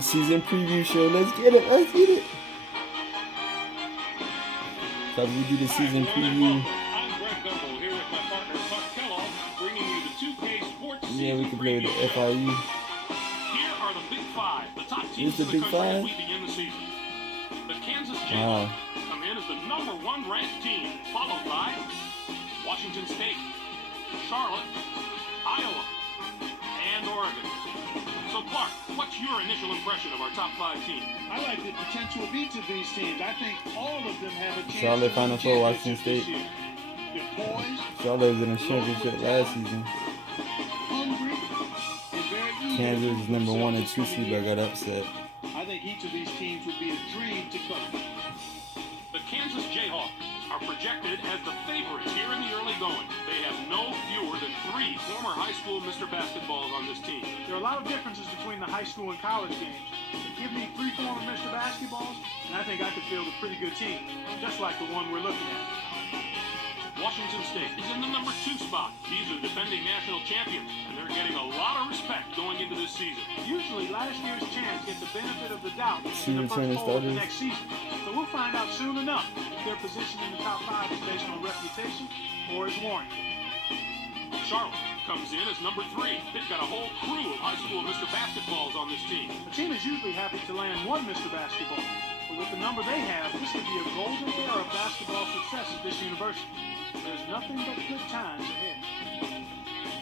Season preview show. Let's get it. Let's get it. Thought we do the season preview. Yeah, we can play with the FIU. Here are the Big Five, the top teams This the Big Five? as we begin the season. The Kansas Jayhawks come in as the #1 ranked team, followed by Washington State, Charlotte, Iowa, and Oregon. So Clark, what's your initial impression of our top 5 teams? I like the potential of each of these teams. I think all of them have a chance. Charlotte Final Four, Washington State. They're poised, Charlotte was in the championship last season. hungry, and very eager. Kansas is #1 and 2 seed, but got upset. I think each of these teams would be a dream to cover. The Kansas Jayhawks are projected as the favorites here in the early going. They have no fewer than 3 former high school Mr. Basketballs on this team. There are a lot of differences between the high school and college games. Give me 3 former Mr. Basketballs, and I think I could field a pretty good team, just like the one we're looking at. Washington State is in the #2 spot. These are defending national champions, and they're getting a lot of respect going into this season. Usually, last year's champs get the benefit of the doubt in Senior the training first poll of the starters. next season. So we'll find out soon enough if their position in the top 5 is based on reputation or is warranted. Charlotte comes in as #3. They've got a whole crew of high school Mr. Basketballs on this team. A team is usually happy to land one Mr. Basketball, but with the number they have, this could be a golden era of basketball success at this university. There's nothing but good times ahead.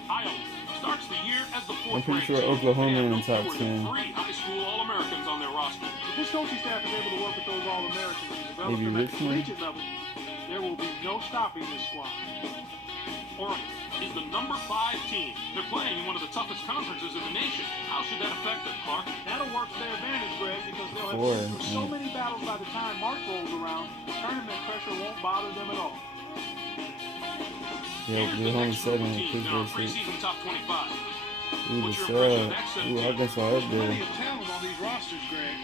Iowa starts the year as the 4th I'm pretty ranked sure team. Oklahoma They have in no the top fewer than 10. 3 high school All-Americans on their roster. If this coaching staff is able to work with those All-Americans and develop Maybe them at the Richmond? collegiate level, there will be no stopping this squad. Oregon is the #5 team. They're playing in one of the toughest conferences in the nation. How should that affect them, Clark? That'll work to their advantage, Greg, because they'll have Four, been through so yeah. many battles by the time March rolls around, tournament pressure won't bother them at all. Yeah, Here's we're the home next group of 7 teams Pittsburgh in our State. preseason top 25. Ooh, the What's your impression of sub. that set Ooh, of Arkansas up There's there. plenty of talent on these rosters, Greg.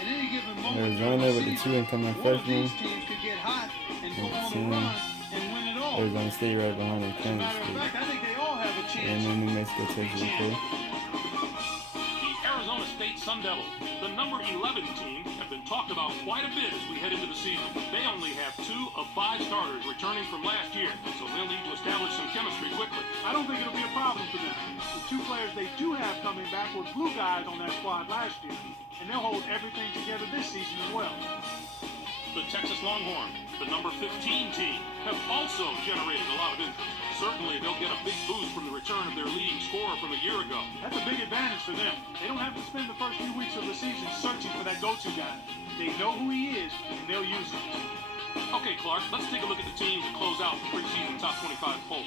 At any given moment during Arizona the with the season, 2 incoming one of freshmen. these teams could get hot and go on a 10. run and win it all. Arizona State right behind them, As a Kansas matter of State. fact, I think they all have a And chance. then New Mexico takes it too. The Arizona State Sun Devils, the #11 team, have been talked about quite a bit as we head into the season. They only have 2 of 5 starters returning from last year, so they'll need to establish some chemistry quickly. I don't think it'll be a problem for them. The 2 players they do have coming back were glue guys on that squad last year, and they'll hold everything together this season as well. The Texas Longhorns, the #15 team, have also generated a lot of interest. Certainly, they'll get a big boost from the return of their leading scorer from a year ago. That's a big advantage for them. They don't have to spend the first few weeks of the season searching for that go-to guy. They know who he is, and they'll use him. Okay, Clark, let's take a look at the teams that close out the preseason top 25 poll.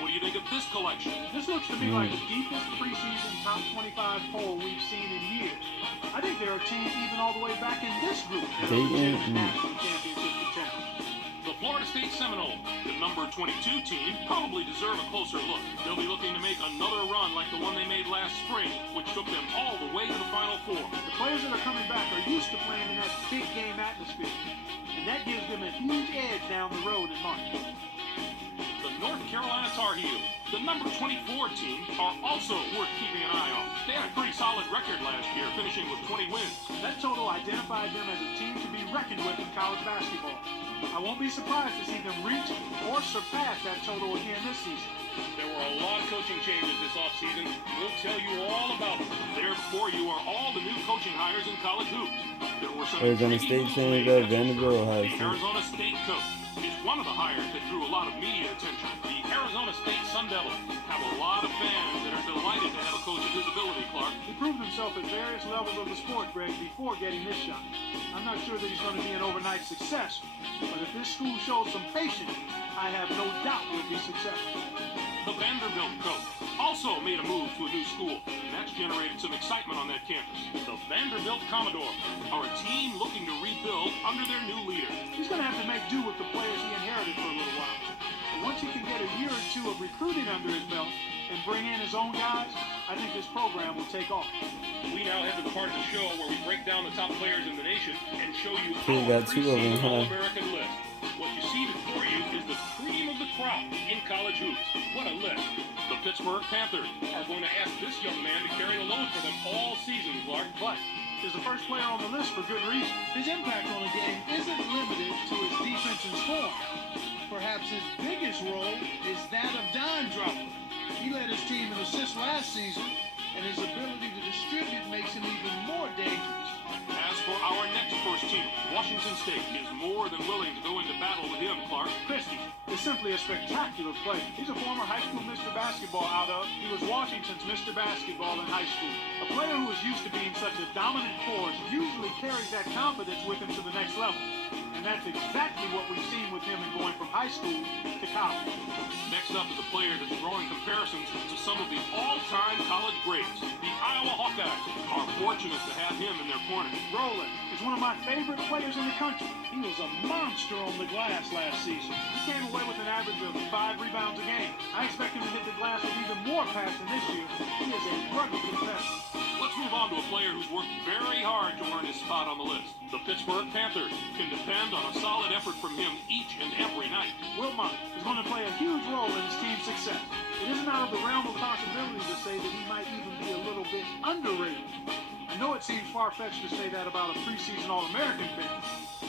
What do you think of this collection? This looks to me like the deepest preseason top 25 poll we've seen in years. I think there are teams even all the way back in this group that are Dayton, legitimate national championship contenders. The Florida State Seminoles, the #22 team, probably deserve a closer look. They'll be looking to make another run like the one they made last spring, which took them all the way to the Final Four. The players that are coming back are used to playing in that big game atmosphere, and that gives them a huge edge down the road in March. The North Carolina Tar Heels, the #24 team, are also worth keeping an eye on. They had a pretty solid record last year, finishing with 20 wins. That total identified them as a team to be reckoned with in college basketball. I won't be surprised to see them reach or surpass that total again this season. There were a lot of coaching changes this offseason. We'll tell you all about them. There before you are all the new coaching hires in college hoops. There were some Arizona intriguing State moves made changed up, yesterday. Vanderbilt, Ohio The State. Arizona State coach is one of the hires that drew a lot of media attention. The Arizona State Sun Devils have a lot of fans that are delighted to have a coach of his ability, Clark. He proved himself at various levels of the sport, Greg, before getting this shot. I'm not sure that he's going to be an overnight success, but if this school shows some patience, I have no doubt we'll be successful. The Vanderbilt coach also made a move to a new school, and that's generated some excitement on that campus. The Vanderbilt Commodores are a team looking to rebuild under their new leader. He's going to have to make do with the players he inherited for a little while. But once he can get a year or 2 of recruiting under his belt and bring in his own guys, I think this program will take off. We now head to the part of the show where we break down the top players in the nation and show you He our got 2 of them, preseason huh? All-American list. What you see before you is the cream of the crop in college hoops. What a list. The Pittsburgh Panthers are going to ask this young man to carry the load road for them all season, Clark. But is the first player on the list for good reason. His impact on the game isn't limited to his defense and scoring. Perhaps his biggest role is that of dime dropper. He led his team in assists last season, and his ability to distribute makes him even more dangerous. As for our next first team, Washington State is more than willing to go into battle with him, Clark. Christie is simply a spectacular player. He's a former high school Mr. Basketball he was Washington's Mr. Basketball in high school. A player who is used to being such a dominant force usually carries that confidence with him to the next level. And that's exactly what we've seen with him in going from high school to college. Next up is a player that's drawing comparisons to some of the all-time college greats. The Iowa Hawkeyes are fortunate to have him in their corner. Rowland is one of my favorite players in the country. He was a monster on the glass last season. He came away with an average of 5 rebounds a game. I expect him to hit the glass with even more passing this year. He is a rugged competitor. Let's move on to a player who's worked very hard to earn his spot on the list. The Pittsburgh Panthers can depend on a solid effort from him each and every night. Wilmot is going to play a huge role in his team's success. It isn't out of the realm of possibility to say that he might even be a little bit underrated. I know it seems far-fetched to say that about a preseason All-American pick,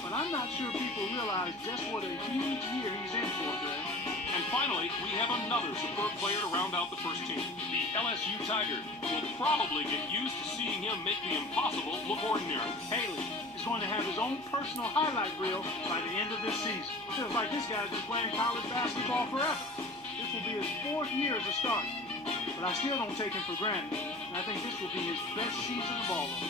but I'm not sure people realize just what a huge year he's in for, Greg. And finally, we have another superb player to round out the first team. The LSU Tigers will probably get used to seeing him make the impossible look ordinary. Haley is going to have his own personal highlight reel by the end of this season. Feels like this guy's been playing college basketball forever. This will be his 4th year as a starter. But I still don't take him for granted. And I think this will be his best season of all of them.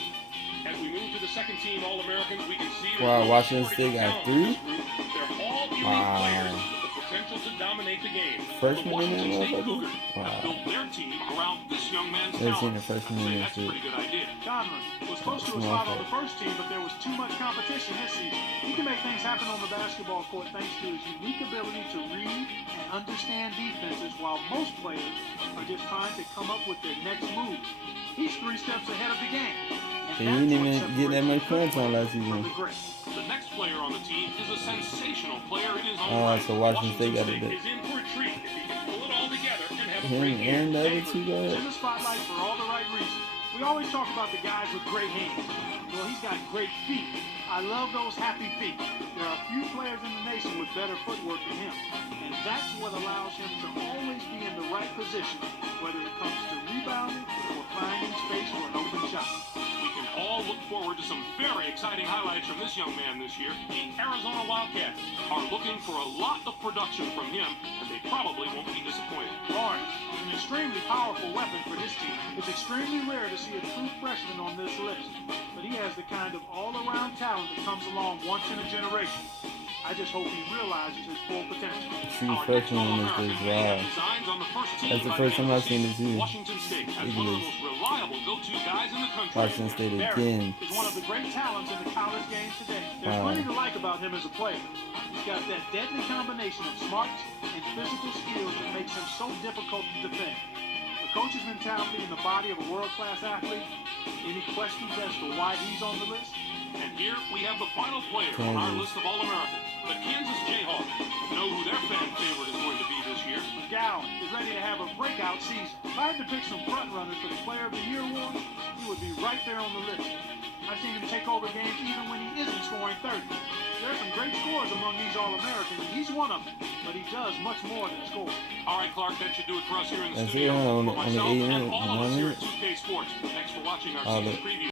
As we move to the second team All-Americans, we can see Wow, Washington State got 3? They're all elite players with the potential to dominate the game. Freshman the Washington in there, State motherfucker? Cougars have built their team around this young man's They've talent. seen the freshman I'd say in there, that's a too. pretty good idea. Conlon was close to a spot on the first team, but there was too much competition this season. He can make things happen on the basketball court thanks to his unique ability to read and understand defenses, while most players are just trying to come up with their next move. He's 3 steps ahead of the game. He didn't even get that much crunch on last season. The next player on the team is a sensational player in his own right. So Washington State got it. is in for a treat if he can pull it all together and have a Him great and game. Aaron, the other two He's in guys. the spotlight for all the right reasons. We always talk about the guys with great hands. Well, he's got great feet. I love those happy feet. There are few players in the nation with better footwork than him. And that's what allows him to always be in the right position, whether it comes to rebounding or finding space for an open shot. We can all look forward to some very exciting highlights from this young man this year. The Arizona Wildcats are looking for a lot of production from him, and they probably won't be disappointed. Barnes is an extremely powerful weapon for his team. It's extremely rare to see a true freshman on this list, but he has the kind of all-around talent that comes along once in a generation. I just hope he realizes his full potential. True freshman on this is wow. That's the first time I've seen it too. Washington State has one of the most reliable go-to guys in the country. Washington State Barrett again. is one of the great talents in the college game today. There's Wow. plenty to like about him as a player. He's got that deadly combination of smarts and physical skills that makes him so difficult to defend. A coach's mentality in the body of a world-class athlete. Any questions as to why he's on the list? And here we have the final player on our list of All-Americans, the Kansas Jayhawks. Know who their fan favorite is going to be this year. McGowan is ready to have a breakout season. If I had to pick some front runners for the Player of the Year award, he would be right there on the list. I've seen him take over games even when he isn't scoring 30. There are some great scores among these All-Americans, and he's one of them, but he does much more than score. All right, Clark, that should do it for us here in the That's studio. it, on For the myself 8 and minutes, all of 1 us here minute. at 2K Sports, thanks for watching our All season the- preview.